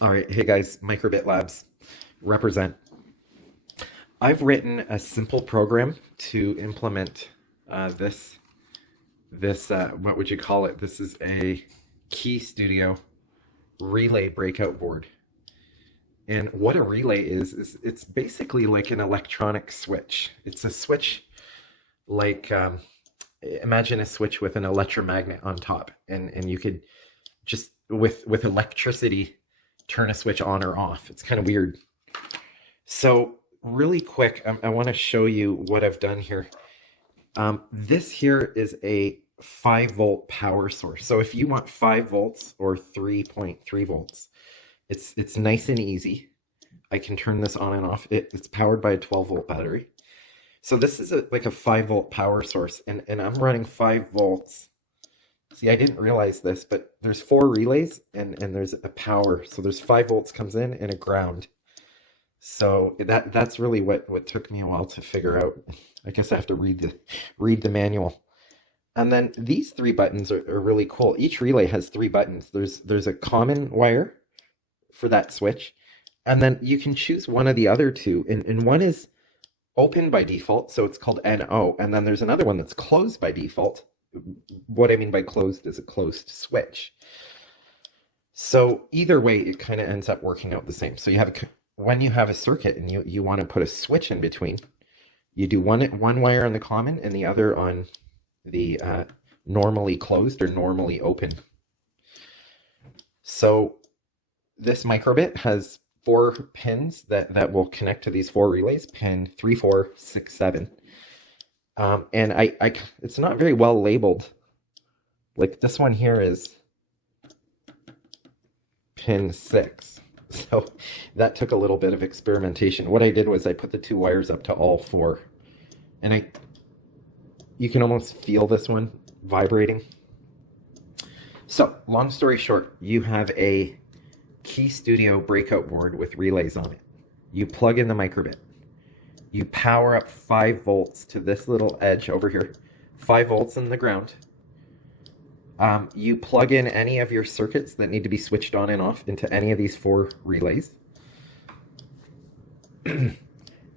All right, hey guys, Microbit Labs represent. I've written a simple program to implement this what would you call it? This is a Keyestudio relay breakout board. And what a relay is it's basically like an electronic switch. It's a switch like imagine a switch with an electromagnet on top, and you could just with electricity turn a switch on or off. It's kind of weird. So really quick, I want to show you what I've done here. This here is a 5-volt power source. So if you want 5 volts or 3.3 volts, it's nice and easy. I can turn this on and off. It's powered by a 12-volt battery. So this is like a 5-volt power source, and I'm running 5 volts. See, I didn't realize this, but there's 4 relays and there's a power. So there's 5 volts comes in and a ground. So that's really what took me a while to figure out. I guess I have to read the manual. And then these 3 buttons are really cool. Each relay has 3 buttons. There's a common wire for that switch, and then you can choose one of the other 2. And one is open by default, so it's called NO. And then there's another one that's closed by default. What I mean by closed is a closed switch. So either way, it kind of ends up working out the same. So you have when you have a circuit and you want to put a switch in between, you do one wire on the common and the other on the normally closed or normally open. So this microbit has 4 pins that will connect to these 4 relays, pin 3, 4, 6, 7. And it's not very well labeled. Like this one here is pin 6. So that took a little bit of experimentation. What I did was I put the 2 wires up to all 4. And you can almost feel this one vibrating. So long story short, you have a Keyestudio breakout board with relays on it. You plug in the microbit. You power up 5 volts to this little edge over here. 5 volts in the ground. You plug in any of your circuits that need to be switched on and off into any of these 4 relays.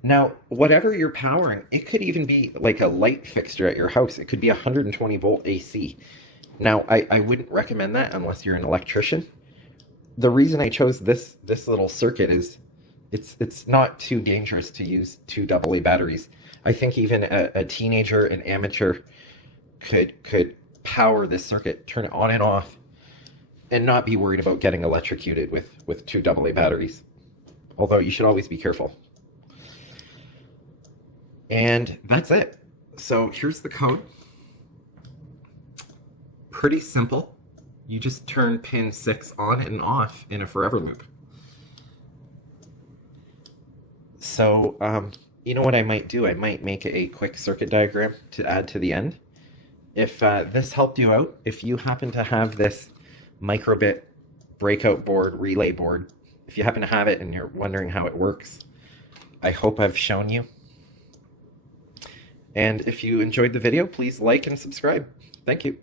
Now, whatever you're powering, it could even be like a light fixture at your house. It could be 120 volt AC. Now, I wouldn't recommend that unless you're an electrician. The reason I chose this little circuit is it's not too dangerous to use 2 AA batteries. I think even a teenager, an amateur, could power this circuit, turn it on and off, and not be worried about getting electrocuted with 2 AA batteries. Although you should always be careful. And that's it. So here's the code. Pretty simple. You just turn pin 6 on and off in a forever loop. So, you know what I might do? I might make a quick circuit diagram to add to the end. If this helped you out, if you happen to have this Microbit breakout board, relay board, if you happen to have it and you're wondering how it works, I hope I've shown you. And if you enjoyed the video, please like and subscribe. Thank you.